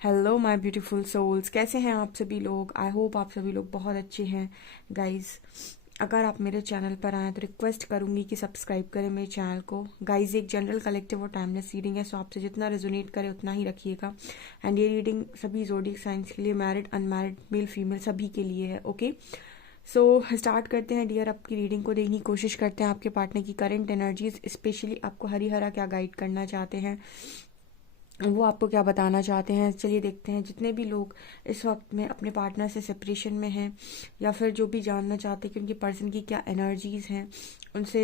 Hello my beautiful souls, कैसे हैं आप सभी लोग। आई होप आप सभी लोग बहुत अच्छे हैं। गाइस, अगर आप मेरे चैनल पर आएँ तो रिक्वेस्ट करूंगी कि सब्सक्राइब करें मेरे चैनल को। गाइस, एक जनरल कलेक्टिव और टाइमलेस रीडिंग है, सो आपसे जितना रेजोनेट करे उतना ही रखिएगा। एंड ये रीडिंग सभी जोडिक साइंस के लिए, मैरिड अनमैरिड मेल फीमेल सभी के लिए है। ओके, सो स्टार्ट करते हैं डियर। आपकी रीडिंग को देखने की कोशिश करते हैं। आपके पार्टनर की करंट एनर्जीज, स्पेशली आपको हरी हरा क्या गाइड करना चाहते हैं, वो आपको क्या बताना चाहते हैं। चलिए देखते हैं। जितने भी लोग इस वक्त में अपने पार्टनर से सेपरेशन में हैं, या फिर जो भी जानना चाहते हैं कि उनके पर्सन की क्या एनर्जीज हैं, उनसे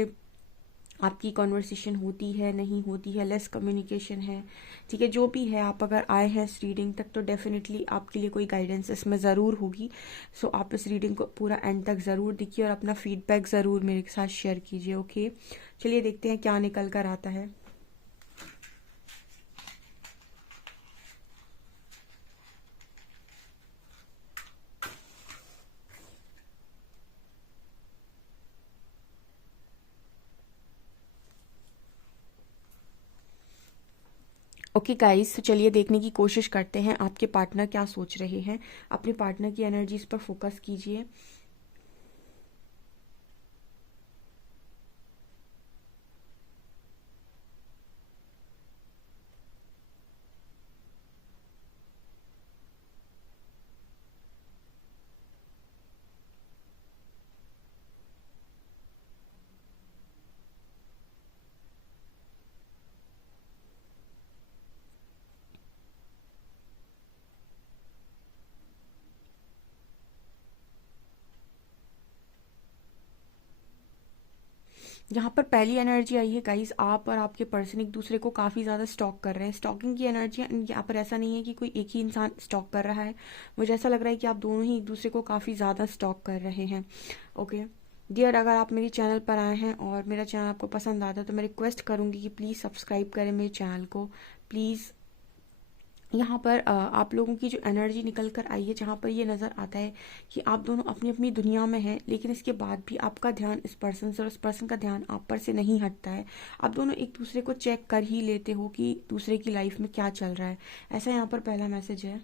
आपकी कॉन्वर्सेशन होती है नहीं होती है, लेस कम्युनिकेशन है, ठीक है, जो भी है, आप अगर आए हैं इस रीडिंग तक तो डेफिनेटली आपके लिए कोई गाइडेंस इसमें ज़रूर होगी। सो आप इस रीडिंग को पूरा एंड तक ज़रूर देखिए और अपना फीडबैक ज़रूर मेरे साथ शेयर कीजिए। ओके, चलिए देखते हैं क्या निकल कर आता है। ओके गाइस, तो चलिए देखने की कोशिश करते हैं आपके पार्टनर क्या सोच रहे हैं। अपने पार्टनर की एनर्जीज पर फोकस कीजिए। यहाँ पर पहली एनर्जी आई है गाइस, आप और आपके पर्सन एक दूसरे को काफ़ी ज़्यादा स्टॉक कर रहे हैं। स्टॉकिंग की एनर्जी यहाँ पर ऐसा नहीं है कि कोई एक ही इंसान स्टॉक कर रहा है। मुझे ऐसा लग रहा है कि आप दोनों ही एक दूसरे को काफ़ी ज़्यादा स्टॉक कर रहे हैं। ओके डियर, अगर आप मेरे चैनल पर आए हैं और मेरा चैनल आपको पसंद आता है तो मैं रिक्वेस्ट करूँगी कि प्लीज़ सब्सक्राइब करें मेरे चैनल को प्लीज़। यहाँ पर आप लोगों की जो एनर्जी निकल कर आई है, जहाँ पर ये नज़र आता है कि आप दोनों अपनी अपनी दुनिया में हैं, लेकिन इसके बाद भी आपका ध्यान इस पर्सन से और उस पर्सन का ध्यान आप पर से नहीं हटता है। आप दोनों एक दूसरे को चेक कर ही लेते हो कि दूसरे की लाइफ में क्या चल रहा है। ऐसा यहाँ पर पहला मैसेज है।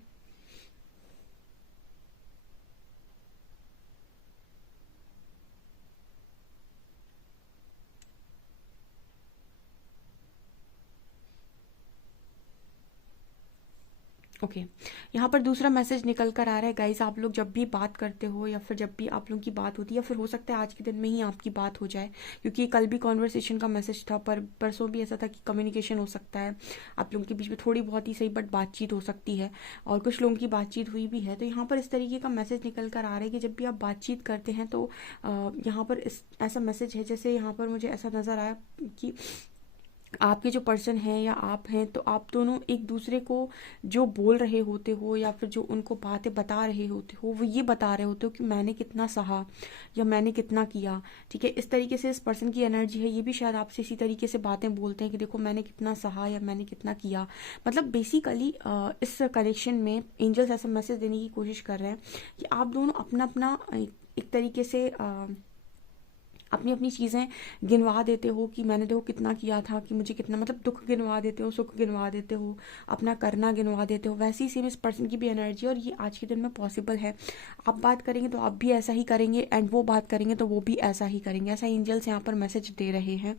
ओके, यहाँ पर दूसरा मैसेज निकल कर आ रहा है गाइस। आप लोग जब भी बात करते हो या फिर जब भी आप लोगों की बात होती है, या फिर हो सकता है आज के दिन में ही आपकी बात हो जाए, क्योंकि कल भी कॉन्वर्सेशन का मैसेज था, पर परसों भी ऐसा था कि कम्युनिकेशन हो सकता है आप लोगों के बीच में, थोड़ी बहुत ही सही बट बातचीत हो सकती है, और कुछ लोगों की बातचीत हुई भी है। तो यहाँ पर इस तरीके का मैसेज निकल कर आ रहा है कि जब भी आप बातचीत करते हैं तो यहाँ पर ऐसा मैसेज है, जैसे यहाँ पर मुझे ऐसा नज़र आया कि आपके जो पर्सन हैं या आप हैं, तो आप दोनों एक दूसरे को जो बोल रहे होते हो या फिर जो उनको बातें बता रहे होते हो, वो ये बता रहे होते हो कि मैंने कितना सहा या मैंने कितना किया। ठीक है, इस तरीके से इस पर्सन की एनर्जी है। ये भी शायद आपसे इसी तरीके से बातें बोलते हैं कि देखो मैंने कितना सहा या मैंने कितना किया। मतलब बेसिकली इस कनेक्शन में एंजल्स ऐसा मैसेज देने की कोशिश कर रहे हैं कि आप दोनों अपना अपना एक तरीके से अपनी अपनी चीज़ें गिनवा देते हो कि मैंने देखो कितना किया था, कि मुझे कितना, मतलब दुख गिनवा देते हो, सुख गिनवा देते हो, अपना करना गिनवा देते हो। वैसे ही सेम इस पर्सन की भी एनर्जी, और ये आज के दिन में पॉसिबल है। आप बात करेंगे तो आप भी ऐसा ही करेंगे, एंड वो बात करेंगे तो वो भी ऐसा ही करेंगे। ऐसा एंजल्स यहाँ पर मैसेज दे रहे हैं।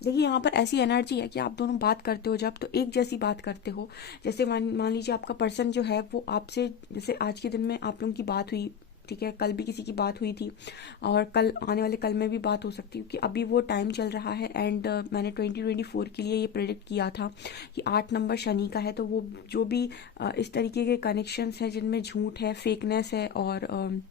देखिए, यहाँ पर ऐसी एनर्जी है कि आप दोनों बात करते हो जब, तो एक जैसी बात करते हो। जैसे मान मान लीजिए आपका पर्सन जो है वो आपसे, जैसे आज के दिन में आप लोगों की बात हुई, ठीक है, कल भी किसी की बात हुई थी, और कल आने वाले कल में भी बात हो सकती है, क्योंकि अभी वो टाइम चल रहा है। एंड मैंने 2024 के लिए ये प्रेडिक्ट किया था कि 8 नंबर शनि का है। तो वो जो भी इस तरीके के कनेक्शंस हैं जिनमें झूठ है, फेकनेस है, और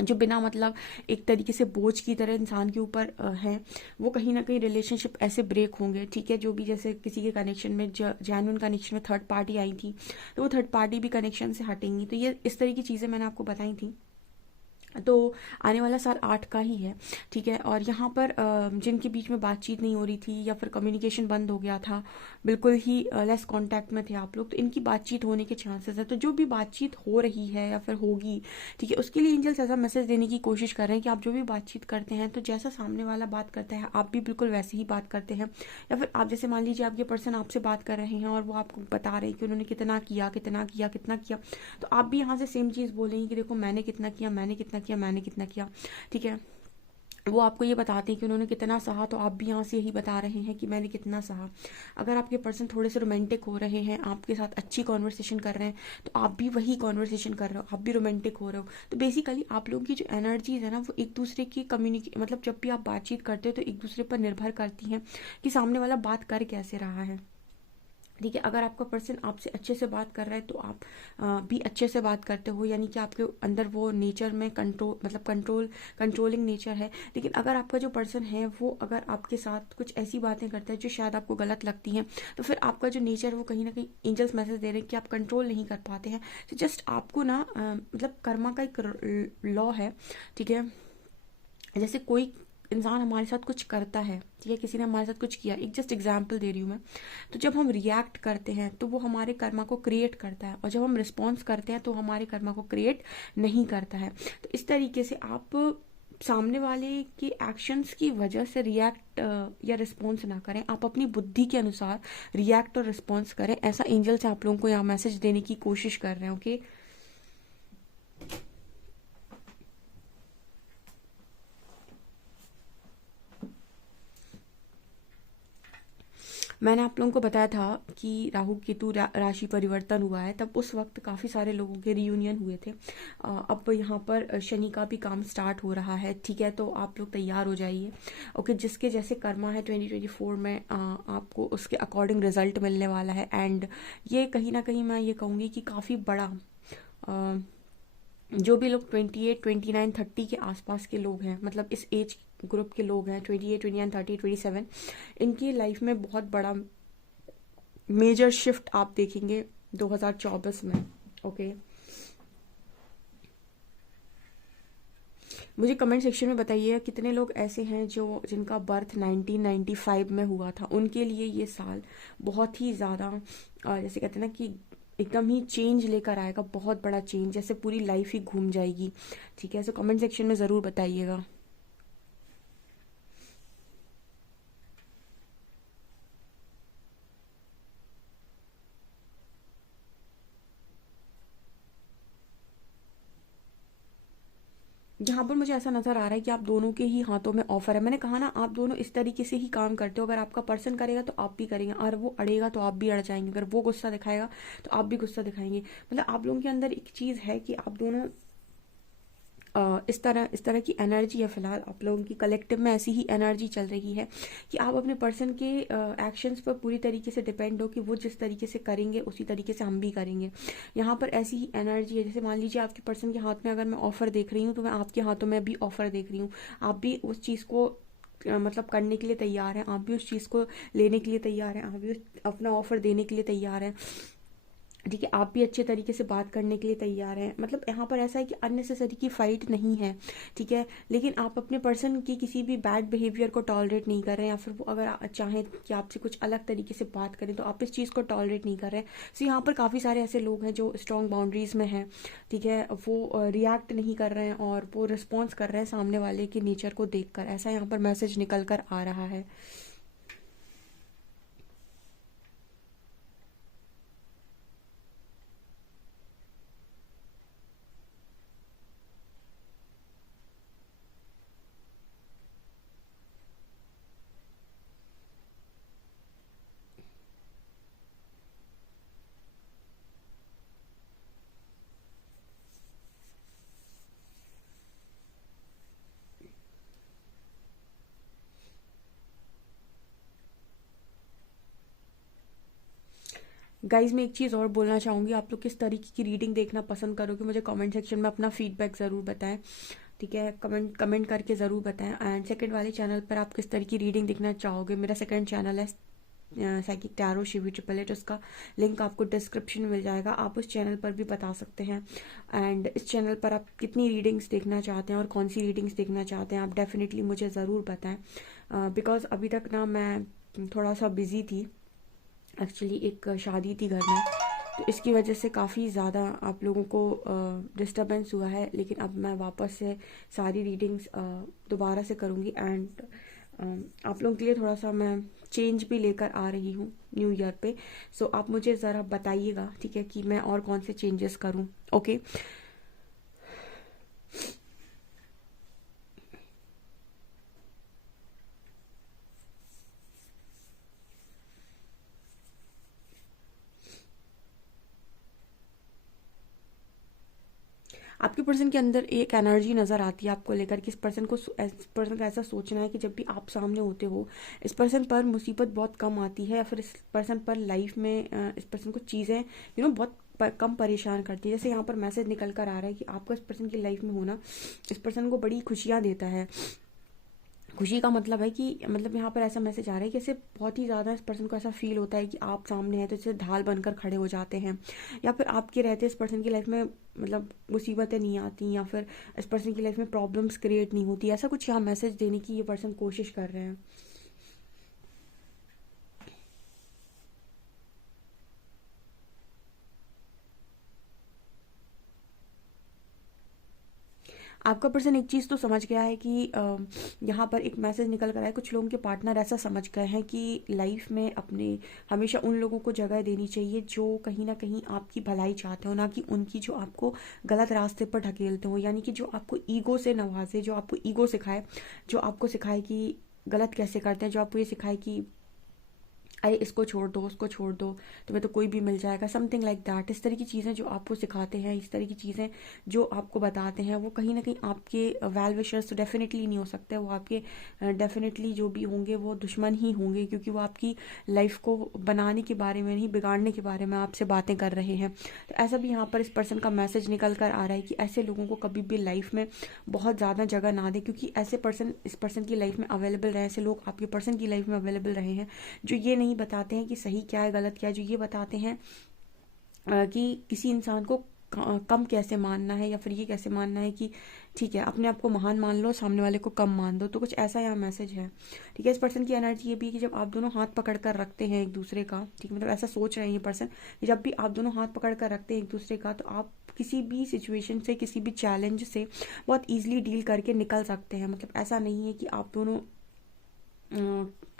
जो बिना मतलब एक तरीके से बोझ की तरह इंसान के ऊपर हैं, वो कहीं ना कहीं रिलेशनशिप ऐसे ब्रेक होंगे। ठीक है, जो भी जैसे किसी के कनेक्शन में जेन्युइन कनेक्शन में थर्ड पार्टी आई थी, तो वो थर्ड पार्टी भी कनेक्शन से हटेंगी। तो ये इस तरह की चीज़ें मैंने आपको बताई थी। तो आने वाला साल 8 का ही है, ठीक है। और यहाँ पर जिनके बीच में बातचीत नहीं हो रही थी या फिर कम्युनिकेशन बंद हो गया था, बिल्कुल ही लेस कांटेक्ट में थे आप लोग, तो इनकी बातचीत होने के चांसेस है। तो जो भी बातचीत हो रही है या फिर होगी, ठीक है, उसके लिए एंजल्स ऐसा मैसेज देने की कोशिश कर रहे हैं कि आप जो भी बातचीत करते हैं, तो जैसा सामने वाला बात करता है आप भी बिल्कुल वैसे ही बात करते हैं। या फिर आप जैसे मान लीजिए आपके पर्सन आपसे बात कर रहे हैं और वो आपको बता रहे हैं कि उन्होंने कितना किया कितना किया कितना किया, तो आप भी यहाँ से सेम चीज़ बोलेंगे कि देखो मैंने कितना किया, मैंने कितना किया, मैंने कितना किया, ठीक है। वो आपको ये बताते हैं कि उन्होंने कितना सहा, तो आप भी यहाँ से यही बता रहे हैं कि मैंने कितना सहा। अगर आपके पर्सन थोड़े से रोमांटिक हो रहे हैं, आपके साथ अच्छी कॉन्वर्सेशन कर रहे हैं, तो आप भी वही कॉन्वर्सेशन कर रहे हो, आप भी रोमांटिक हो रहे हो। तो बेसिकली आप लोगों की जो एनर्जीज है ना, वो एक दूसरे की मतलब जब भी आप बातचीत करते हो तो एक दूसरे पर निर्भर करती हैं कि सामने वाला बात कर कैसे रहा है, ठीक है। अगर आपका पर्सन आपसे अच्छे से बात कर रहा है तो आप भी अच्छे से बात करते हो, यानी कि आपके अंदर वो नेचर में कंट्रोल, मतलब कंट्रोलिंग नेचर है। लेकिन अगर आपका जो पर्सन है वो अगर आपके साथ कुछ ऐसी बातें करता है जो शायद आपको गलत लगती हैं, तो फिर आपका जो नेचर है वो कहीं ना कहीं एंजल्स मैसेज दे रहे हैं कि आप कंट्रोल नहीं कर पाते हैं। तो जस्ट आपको ना मतलब कर्मा का एक लॉ है, ठीक है। जैसे कोई इंसान हमारे साथ कुछ करता है, ठीक है, किसी ने हमारे साथ कुछ किया, एक जस्ट एग्जांपल दे रही हूँ मैं, तो जब हम रिएक्ट करते हैं तो वो हमारे कर्मा को क्रिएट करता है, और जब हम रिस्पॉन्स करते हैं तो हमारे कर्मा को क्रिएट नहीं करता है। तो इस तरीके से आप सामने वाले के एक्शंस की वजह से रिएक्ट या रिस्पॉन्स ना करें, आप अपनी बुद्धि के अनुसार रिएक्ट और रिस्पॉन्स करें। ऐसा एंजल्स आप लोगों को यहाँ मैसेज देने की कोशिश कर रहे हैं, ओके। मैंने आप लोगों को बताया था कि राहु केतु राशि परिवर्तन हुआ है, तब उस वक्त काफ़ी सारे लोगों के रियूनियन हुए थे। अब यहाँ पर शनि का भी काम स्टार्ट हो रहा है, ठीक है। तो आप लोग तैयार हो जाइए, ओके। जिसके जैसे कर्मा है 2024 में आपको उसके अकॉर्डिंग रिजल्ट मिलने वाला है। एंड ये कहीं ना कहीं मैं ये कहूँगी कि काफ़ी बड़ा जो भी लोग 28, 29, 30 के आसपास के लोग हैं, मतलब इस एज ग्रुप के लोग हैं, 28, 29, 30, 27, इनकी लाइफ में बहुत बड़ा मेजर शिफ्ट आप देखेंगे 2024 में, ओके। मुझे कमेंट सेक्शन में बताइए कितने लोग ऐसे हैं जो जिनका बर्थ 1995 में हुआ था, उनके लिए ये साल बहुत ही ज़्यादा जैसे कहते हैं ना कि एकदम ही चेंज लेकर आएगा, बहुत बड़ा चेंज, जैसे पूरी लाइफ ही घूम जाएगी, ठीक है। सो कमेंट सेक्शन में ज़रूर बताइएगा। यहाँ पर मुझे ऐसा नजर आ रहा है कि आप दोनों के ही हाथों में ऑफर है। मैंने कहा ना, आप दोनों इस तरीके से ही काम करते हो, अगर आपका पर्सन करेगा तो आप भी करेंगे, और वो अड़ेगा तो आप भी अड़ जाएंगे, अगर वो गुस्सा दिखाएगा तो आप भी गुस्सा दिखाएंगे। मतलब आप लोगों के अंदर एक चीज़ है कि आप दोनों इस तरह की एनर्जी है। फिलहाल आप लोगों की कलेक्टिव में ऐसी ही एनर्जी चल रही है कि आप अपने पर्सन के एक्शंस पर पूरी तरीके से डिपेंड हो कि वो जिस तरीके से करेंगे उसी तरीके से हम भी करेंगे। यहाँ पर ऐसी ही एनर्जी है, जैसे मान लीजिए आपके पर्सन के हाथ में अगर मैं ऑफर देख रही हूँ तो मैं आपके हाथों में भी ऑफर देख रही हूँ। आप भी उस चीज़ को मतलब करने के लिए तैयार हैं, आप भी उस चीज़ को लेने के लिए तैयार हैं, आप भी अपना ऑफर देने के लिए तैयार हैं, ठीक है। आप भी अच्छे तरीके से बात करने के लिए तैयार हैं। मतलब यहाँ पर ऐसा है कि अननेसेसरी की फाइट नहीं है, ठीक है। लेकिन आप अपने पर्सन की किसी भी बैड बिहेवियर को टॉलरेट नहीं कर रहे हैं, या फिर वो अगर चाहें कि आपसे कुछ अलग तरीके से बात करें तो आप इस चीज़ को टॉलरेट नहीं कर रहे हैं। सो यहाँ पर काफ़ी सारे ऐसे लोग हैं जो स्ट्रॉन्ग बाउंड्रीज में हैं, ठीक है। वो रिएक्ट नहीं कर रहे हैं और वो रिस्पॉन्स कर रहे हैं सामने वाले के नेचर को देख कर, ऐसा यहाँ पर मैसेज निकल कर आ रहा है। गाइज मैं एक चीज़ और बोलना चाहूँगी, आप लोग किस तरीके की रीडिंग देखना पसंद करोगे मुझे कमेंट सेक्शन में अपना फीडबैक ज़रूर बताएं, ठीक है। कमेंट कमेंट करके ज़रूर बताएं। एंड सेकंड वाले चैनल पर आप किस तरह की रीडिंग देखना चाहोगे, मेरा सेकंड चैनल है साइकिक टैरो शिवी 888, उसका लिंक आपको डिस्क्रिप्शन में मिल जाएगा। आप उस चैनल पर भी बता सकते हैं। एंड इस चैनल पर आप कितनी रीडिंग्स देखना चाहते हैं और कौन सी रीडिंग्स देखना चाहते हैं, आप डेफिनेटली मुझे ज़रूर बताएं। बिकॉज अभी तक ना मैं थोड़ा सा बिज़ी थी, एक्चुअली एक शादी थी घर में, तो इसकी वजह से काफ़ी ज़्यादा आप लोगों को डिस्टरबेंस हुआ है। लेकिन अब मैं वापस से सारी रीडिंग्स दोबारा से करूँगी। एंड आप लोगों के लिए थोड़ा सा मैं चेंज भी लेकर आ रही हूँ न्यू ईयर पे। सो आप मुझे ज़रा बताइएगा, ठीक है, कि मैं और कौन से चेंजेस करूँ। ओके। आपके पर्सन के अंदर एक एनर्जी नज़र आती है आपको लेकर कि इस पर्सन का ऐसा सोचना है कि जब भी आप सामने होते हो, इस पर्सन पर मुसीबत बहुत कम आती है, या फिर इस पर्सन पर लाइफ में इस पर्सन को चीज़ें बहुत कम परेशान करती है। जैसे यहाँ पर मैसेज निकल कर आ रहा है कि आपको इस पर्सन की लाइफ में होना इस पर्सन को बड़ी खुशियाँ देता है। खुशी का मतलब है कि यहाँ पर ऐसा मैसेज आ रहा है कि ऐसे बहुत ही ज़्यादा इस पर्सन को ऐसा फील होता है कि आप सामने हैं तो जैसे ढाल बनकर खड़े हो जाते हैं, या फिर आपके रहते इस पर्सन की लाइफ में मुसीबतें नहीं आती, या फिर इस पर्सन की लाइफ में प्रॉब्लम्स क्रिएट नहीं होती। ऐसा कुछ यहाँ मैसेज देने की ये पर्सन कोशिश कर रहे हैं। आपका पर्सन एक चीज़ तो समझ गया है कि यहाँ पर एक मैसेज निकल कर आया है, कुछ लोगों के पार्टनर ऐसा समझ गए हैं कि लाइफ में अपने हमेशा उन लोगों को जगह देनी चाहिए जो कहीं ना कहीं आपकी भलाई चाहते हो, ना कि उनकी जो आपको गलत रास्ते पर ढकेलते हो। यानी कि जो आपको ईगो से नवाजे, जो आपको ईगो सिखाए, जो आपको सिखाए कि गलत कैसे करते हैं, जो आपको ये सिखाए कि अरे इसको छोड़ दो, उसको छोड़ दो, तुम्हें तो कोई भी मिल जाएगा, समथिंग लाइक दैट। इस तरह की चीज़ें जो आपको सिखाते हैं, इस तरह की चीज़ें जो आपको बताते हैं, वो कहीं ना कहीं आपके वेल विशर्स तो डेफिनेटली नहीं हो सकते। वो आपके डेफिनेटली जो भी होंगे वो दुश्मन ही होंगे, क्योंकि वो आपकी लाइफ को बनाने के बारे में नहीं, बिगाड़ने के बारे में आपसे बातें कर रहे हैं। तो ऐसा भी यहाँ पर इस पर्सन का मैसेज निकल कर आ रहा है कि ऐसे लोगों को कभी भी लाइफ में बहुत ज़्यादा जगह ना दे, क्योंकि ऐसे पर्सन इस पर्सन की लाइफ में अवेलेबल रहे, ऐसे लोग आपके पर्सन की लाइफ में अवेलेबल रहे हैं जो ये नहीं बताते हैं कि सही क्या है गलत क्या है, जो ये बताते हैं कि किसी इंसान को कम कैसे मानना है, या फिर ये कैसे मानना है कि ठीक है अपने आप को महान मान लो, सामने वाले को कम मान दो। तो कुछ ऐसा यहाँ मैसेज है। ठीक है, इस पर्सन की एनर्जी ये भी है कि जब आप दोनों हाथ पकड़ कर रखते हैं एक दूसरे का, ठीक है, ऐसा सोच रहे हैं ये पर्सन कि जब भी आप दोनों हाथ पकड़ कर रखते हैं एक दूसरे का, तो आप किसी भी सिचुएशन से, किसी भी चैलेंज से बहुत ईजिली डील करके निकल सकते हैं। ऐसा नहीं है कि आप दोनों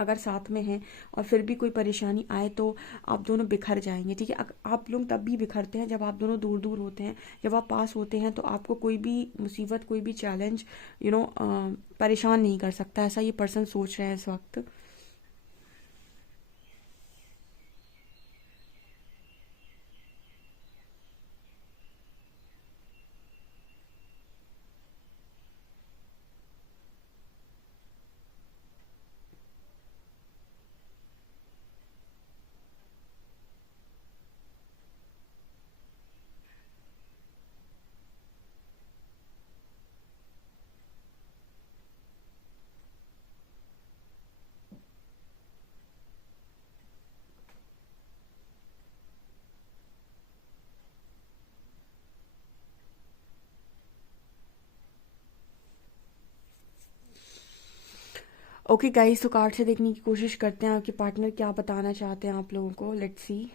अगर साथ में हैं और फिर भी कोई परेशानी आए तो आप दोनों बिखर जाएंगे। ठीक है, आप लोग तब भी बिखरते हैं जब आप दोनों दूर दूर होते हैं। जब आप पास होते हैं तो आपको कोई भी मुसीबत, कोई भी चैलेंज परेशान नहीं कर सकता। ऐसा ये पर्सन सोच रहे हैं इस वक्त। ओके गाइस, तो कार्ड से देखने की कोशिश करते हैं आपके पार्टनर क्या बताना चाहते हैं आप लोगों को। Let's see.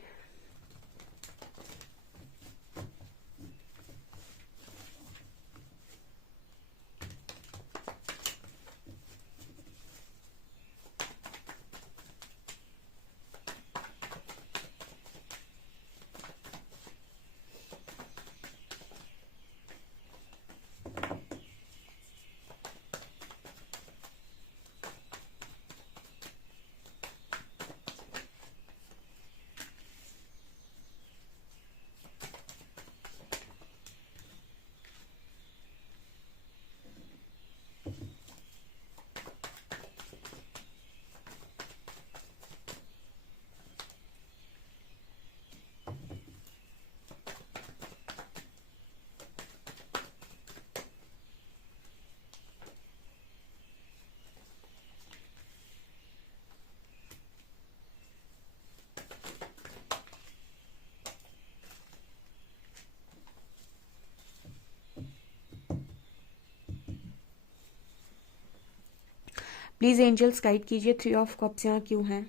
Please angels guide कीजिए 3 ऑफ कप्स यहाँ क्यों है।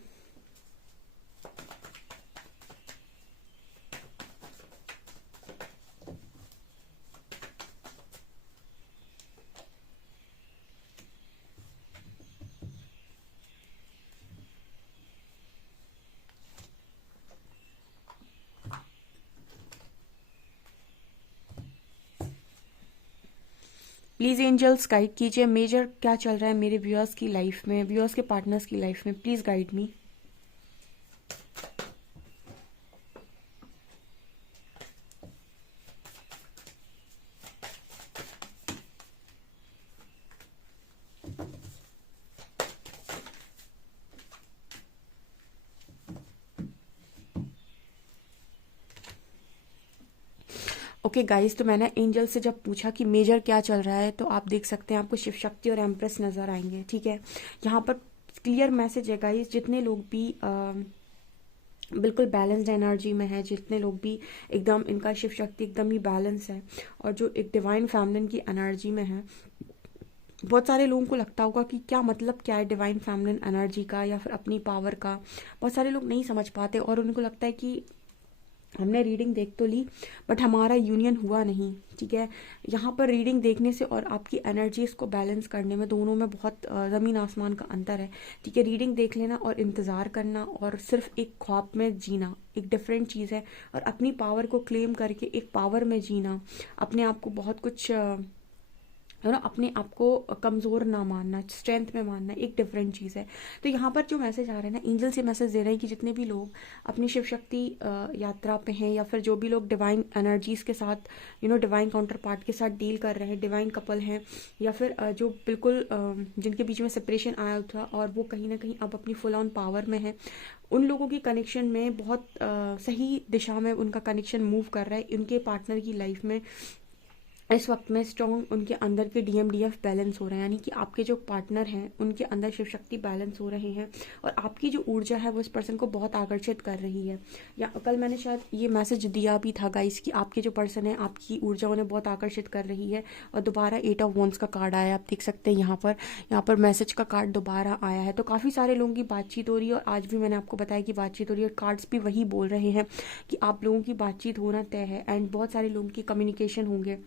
प्लीज एंजल्स गाइड कीजिए मेजर क्या चल रहा है मेरे व्यूअर्स की लाइफ में, व्यूअर्स के पार्टनर्स की लाइफ में, please guide me. Okay guys, तो मैंने एंजल से जब पूछा कि मेजर क्या चल रहा है, तो आप देख सकते हैं आपको शिव शक्ति और एम्प्रेस नजर आएंगे। ठीक है, यहाँ पर क्लियर मैसेज है गाइस, जितने लोग भी बिल्कुल बैलेंस्ड एनर्जी में है, जितने लोग भी एकदम इनका शिव शक्ति एकदम ही बैलेंस है और जो एक डिवाइन फेमिनिन की एनर्जी में है, बहुत सारे लोगों को लगता होगा कि क्या मतलब क्या है डिवाइन फेमिनिन एनर्जी का या फिर अपनी पावर का। बहुत सारे लोग नहीं समझ पाते और उनको लगता है कि हमने रीडिंग देख तो ली बट हमारा यूनियन हुआ नहीं। ठीक है, यहाँ पर रीडिंग देखने से और आपकी एनर्जीज को बैलेंस करने में दोनों में बहुत ज़मीन आसमान का अंतर है। ठीक है, रीडिंग देख लेना और इंतज़ार करना और सिर्फ एक ख्वाब में जीना एक डिफरेंट चीज़ है, और अपनी पावर को क्लेम करके एक पावर में जीना, अपने आप को बहुत कुछ है ना, अपने आप को कमज़ोर ना मानना, स्ट्रेंथ में मानना एक डिफरेंट चीज़ है। तो यहाँ पर जो मैसेज आ रहा है ना, एंजल से मैसेज दे रहे हैं कि जितने भी लोग अपनी शिव शक्ति यात्रा पे हैं या फिर जो भी लोग डिवाइन एनर्जीज के साथ डिवाइन काउंटर पार्ट के साथ डील कर रहे हैं, डिवाइन कपल हैं या फिर जो बिल्कुल जिनके बीच में सेपरेशन आया था और वो कहीं ना कहीं अब अपनी फुल ऑन पावर में है, उन लोगों की कनेक्शन में बहुत सही दिशा में उनका कनेक्शन मूव कर रहा है। उनके पार्टनर की लाइफ में इस वक्त में स्ट्रॉन्ग उनके अंदर के डीएमडीएफ बैलेंस हो रहे हैं, यानी कि आपके जो पार्टनर हैं उनके अंदर शिव शक्ति बैलेंस हो रहे हैं और आपकी जो ऊर्जा है वो इस पर्सन को बहुत आकर्षित कर रही है। या कल मैंने शायद ये मैसेज दिया भी था गाइस कि आपके जो पर्सन है आपकी ऊर्जा उन्हें बहुत आकर्षित कर रही है। और दोबारा 8 ऑफ वॉन्ड्स का कार्ड आया, आप देख सकते हैं यहाँ पर मैसेज का कार्ड दोबारा आया है। तो काफ़ी सारे लोगों की बातचीत हो रही है और आज भी मैंने आपको बताया कि बातचीत हो रही है और कार्ड्स भी वही बोल रहे हैं कि आप लोगों की बातचीत होना तय है एंड बहुत सारे लोगों की कम्युनिकेशन होंगे।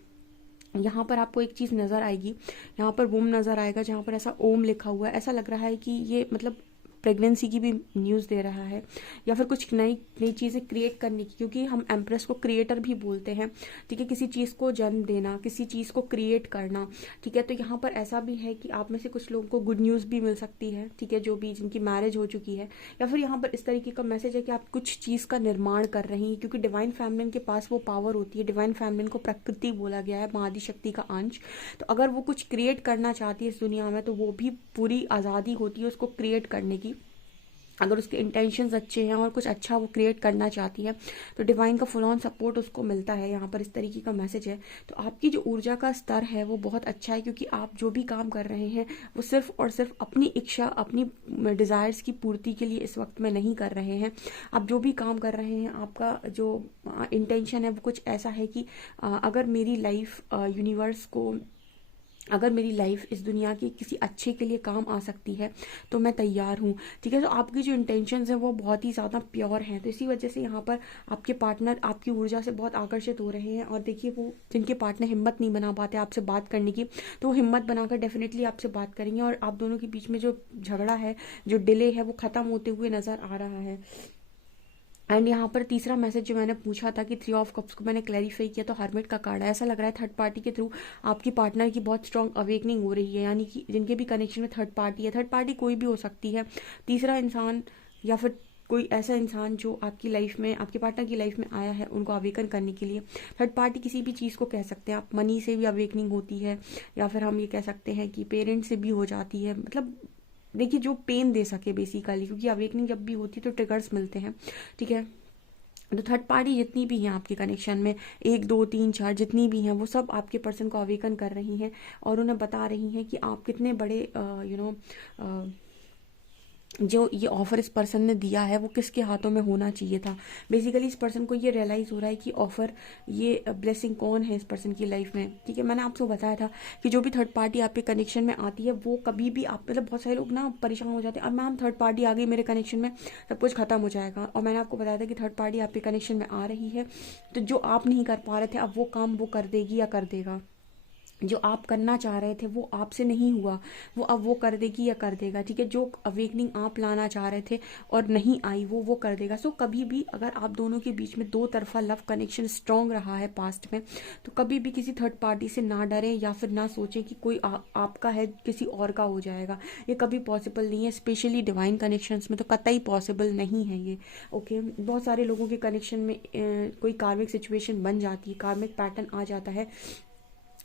यहाँ पर आपको एक चीज़ नज़र आएगी, यहाँ पर वोम नज़र आएगा जहाँ पर ऐसा ओम लिखा हुआ है। ऐसा लग रहा है कि ये मतलब प्रेगनेंसी की भी न्यूज़ दे रहा है या फिर कुछ नई नई चीज़ें क्रिएट करने की, क्योंकि हम एम्प्रेस को क्रिएटर भी बोलते हैं। ठीक है, किसी चीज़ को जन्म देना, किसी चीज़ को क्रिएट करना। ठीक है, तो यहाँ पर ऐसा भी है कि आप में से कुछ लोगों को गुड न्यूज़ भी मिल सकती है। ठीक है, जो भी जिनकी मैरिज हो चुकी है, या फिर यहाँ पर इस तरीके का मैसेज है कि आप कुछ चीज़ का निर्माण कर रही हैं, क्योंकि डिवाइन फेमिनिन के पास वो पावर होती है। डिवाइन फेमिनिन को प्रकृति बोला गया है, महाआदि शक्ति का अंश। तो अगर वो कुछ क्रिएट करना चाहती है इस दुनिया में तो वो भी पूरी आज़ादी होती है उसको क्रिएट करने की, अगर उसके इंटेंशंस अच्छे हैं और कुछ अच्छा वो क्रिएट करना चाहती है तो डिवाइन का फुल ऑन सपोर्ट उसको मिलता है। यहाँ पर इस तरीके का मैसेज है। तो आपकी जो ऊर्जा का स्तर है वो बहुत अच्छा है, क्योंकि आप जो भी काम कर रहे हैं वो सिर्फ और सिर्फ अपनी इच्छा, अपनी डिज़ायर्स की पूर्ति के लिए इस वक्त में नहीं कर रहे हैं। आप जो भी काम कर रहे हैं, आपका जो इंटेंशन है वो कुछ ऐसा है कि अगर मेरी लाइफ यूनिवर्स को, अगर मेरी लाइफ इस दुनिया की किसी अच्छे के लिए काम आ सकती है तो मैं तैयार हूँ। ठीक है, तो आपकी जो इंटेंशंस हैं वो बहुत ही ज़्यादा प्योर हैं। तो इसी वजह से यहाँ पर आपके पार्टनर आपकी ऊर्जा से बहुत आकर्षित हो रहे हैं। और देखिए, वो जिनके पार्टनर हिम्मत नहीं बना पाते आपसे बात करने की, तो वो हिम्मत बनाकर डेफिनेटली आपसे बात करेंगे और आप दोनों के बीच में जो झगड़ा है, जो डिले है, वो ख़त्म होते हुए नज़र आ रहा है। एंड यहाँ पर तीसरा मैसेज जो मैंने पूछा था कि 3 ऑफ कप्स को मैंने क्लैरिफाई किया, तो हर्मिट का कार्ड है। ऐसा लग रहा है थर्ड पार्टी के थ्रू आपकी पार्टनर की बहुत स्ट्रांग अवेकनिंग हो रही है, यानी कि जिनके भी कनेक्शन में थर्ड पार्टी है, थर्ड पार्टी कोई भी हो सकती है, तीसरा इंसान या फिर कोई ऐसा इंसान जो आपकी लाइफ में, आपके पार्टनर की लाइफ में आया है उनको अवेकन करने के लिए। थर्ड पार्टी किसी भी चीज़ को कह सकते हैं आप, मनी से भी अवेकनिंग होती है या फिर हम ये कह सकते हैं कि पेरेंट्स से भी हो जाती है। मतलब देखिए, जो पेन दे सके बेसिकली, क्योंकि अवेकनिंग जब भी होती है तो ट्रिगर्स मिलते हैं। ठीक है, तो थर्ड पार्टी जितनी भी हैं आपके कनेक्शन में, 1 2 3 4 जितनी भी हैं, वो सब आपके पर्सन को अवेकन कर रही हैं और उन्हें बता रही हैं कि आप कितने बड़े जो ये ऑफर इस पर्सन ने दिया है वो किसके हाथों में होना चाहिए था। बेसिकली इस पर्सन को ये रियलाइज हो रहा है कि ऑफर, ये ब्लेसिंग कौन है इस पर्सन की लाइफ में। ठीक है, मैंने आपको बताया था कि जो भी थर्ड पार्टी आपके कनेक्शन में आती है वो कभी भी आप, मतलब बहुत सारे लोग ना परेशान हो जाते हैं, अब मैम थर्ड पार्टी आ गई मेरे कनेक्शन में, सब कुछ खत्म हो जाएगा। और मैंने आपको बताया था कि थर्ड पार्टी आपके कनेक्शन में आ रही है तो जो आप नहीं कर पा रहे थे अब वो काम वो कर देगी या कर देगा। जो आप करना चाह रहे थे वो आपसे नहीं हुआ, वो अब वो कर देगी या कर देगा। ठीक है, जो अवेकनिंग आप लाना चाह रहे थे और नहीं आई वो कर देगा। सो कभी भी अगर आप दोनों के बीच में दो तरफा लव कनेक्शन स्ट्रांग रहा है पास्ट में, तो कभी भी किसी थर्ड पार्टी से ना डरें या फिर ना सोचें कि कोई आपका है किसी और का हो जाएगा। ये कभी पॉसिबल नहीं है, स्पेशली डिवाइन कनेक्शंस में तो कतई पॉसिबल नहीं है ये। ओके, बहुत सारे लोगों के कनेक्शन में कोई कार्मिक सिचुएशन बन जाती है, कार्मिक पैटर्न आ जाता है,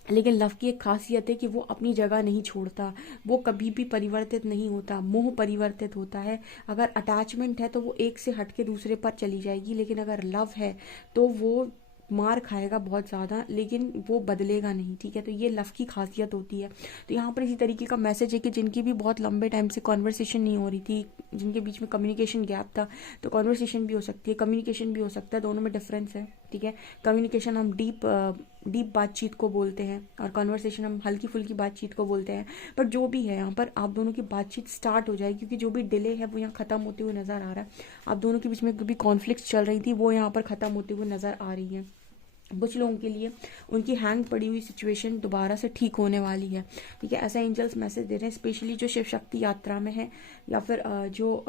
लेकिन लव की एक खासियत है कि वो अपनी जगह नहीं छोड़ता, वो कभी भी परिवर्तित नहीं होता, मोह परिवर्तित होता है। अगर अटैचमेंट है तो वो एक से हट के दूसरे पर चली जाएगी, लेकिन अगर लव है तो वो मार खाएगा बहुत ज़्यादा लेकिन वो बदलेगा नहीं। ठीक है, तो ये लव की खासियत होती है। तो यहाँ पर इसी तरीके का मैसेज है कि जिनकी भी बहुत लंबे टाइम से कॉन्वर्सेशन नहीं हो रही थी, जिनके बीच में कम्युनिकेशन गैप था, तो कॉन्वर्सेशन भी हो सकती है, कम्युनिकेशन भी हो सकता है, दोनों में डिफरेंस है। ठीक है, कम्युनिकेशन हम डीप बातचीत को बोलते हैं और कॉन्वर्सेशन हम हल्की फुल्की बातचीत को बोलते हैं। पर जो भी है यहाँ पर आप दोनों की बातचीत स्टार्ट हो जाए, क्योंकि जो भी डिले है वो यहाँ खत्म होते हुए नजर आ रहा है। आप दोनों के बीच में जो भी कॉन्फ्लिक्ट चल रही थी वो यहाँ पर खत्म होते हुए नजर आ रही है। कुछ लोगों के लिए उनकी हैंग पड़ी हुई सिचुएशन दोबारा से ठीक होने वाली है। ठीक है, ऐसा एंजल्स मैसेज दे रहे हैं, स्पेशली जो शिव शक्ति यात्रा में है या फिर जो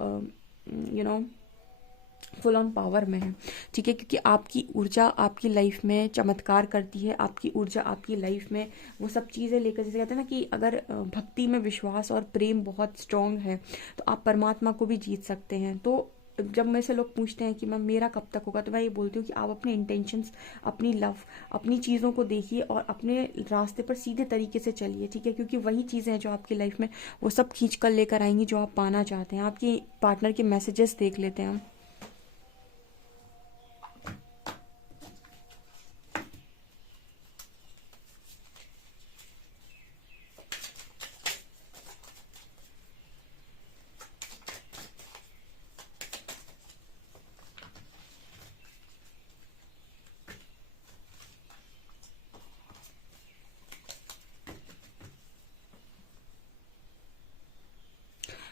फुल ऑन पावर में है। ठीक है, क्योंकि आपकी ऊर्जा आपकी लाइफ में चमत्कार करती है, आपकी ऊर्जा आपकी लाइफ में वो सब चीज़ें लेकर, जैसे कहते हैं ना कि अगर भक्ति में विश्वास और प्रेम बहुत स्ट्रांग है तो आप परमात्मा को भी जीत सकते हैं। तो जब मेरे से लोग पूछते हैं कि मैम मेरा कब तक होगा, तो मैं ये बोलती हूँ कि आप अपने इंटेंशंस, अपनी लव, अपनी चीज़ों को देखिए और अपने रास्ते पर सीधे तरीके से चलिए। ठीक है, क्योंकि वही चीज़ें हैं जो आपकी लाइफ में वो सब खींच कर लेकर आएंगी जो आप पाना चाहते हैं। आपकी पार्टनर के मैसेजेस देख लेते हैं हम।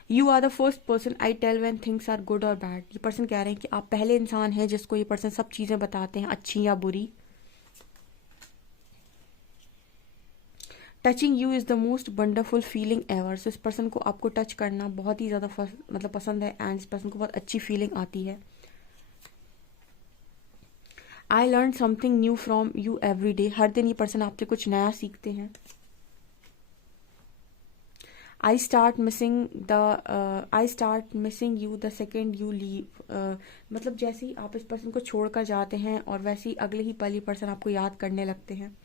You are the first person I tell when things are good और बैड। ये पर्सन कह रहे हैं कि आप पहले इंसान हैं जिसको ये पर्सन सब चीज़ें बताते हैं, अच्छी या बुरी। Touching you is the most wonderful feeling ever. So इस पर्सन को आपको टच करना बहुत ही ज़्यादा मतलब पसंद है एंड इस पर्सन को बहुत अच्छी फीलिंग आती है। I learn something new from you every day. हर दिन ये पर्सन आपसे कुछ नया सीखते हैं। I start missing you the second you leave. मतलब जैसे ही आप इस पर्सन को छोड़कर जाते हैं और वैसे ही अगले ही पल ये पर्सन आपको याद करने लगते हैं।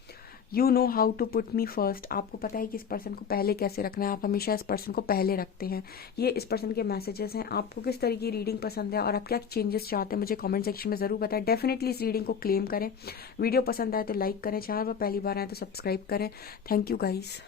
You know how to put me first. आपको पता है कि इस पर्सन को पहले कैसे रखना है, आप हमेशा इस पर्सन को पहले रखते हैं। ये इस पर्सन के मैसेजेस हैं। आपको किस तरह की रीडिंग पसंद है और आप क्या चेंजेस चाहते हैं मुझे कमेंट सेक्शन में ज़रूर बताएं। डेफिनेटली इस रीडिंग को क्लेम करें। वीडियो पसंद आए तो लाइक करें, चैनल पर पहली बार आए तो सब्सक्राइब करें। Thank you guys.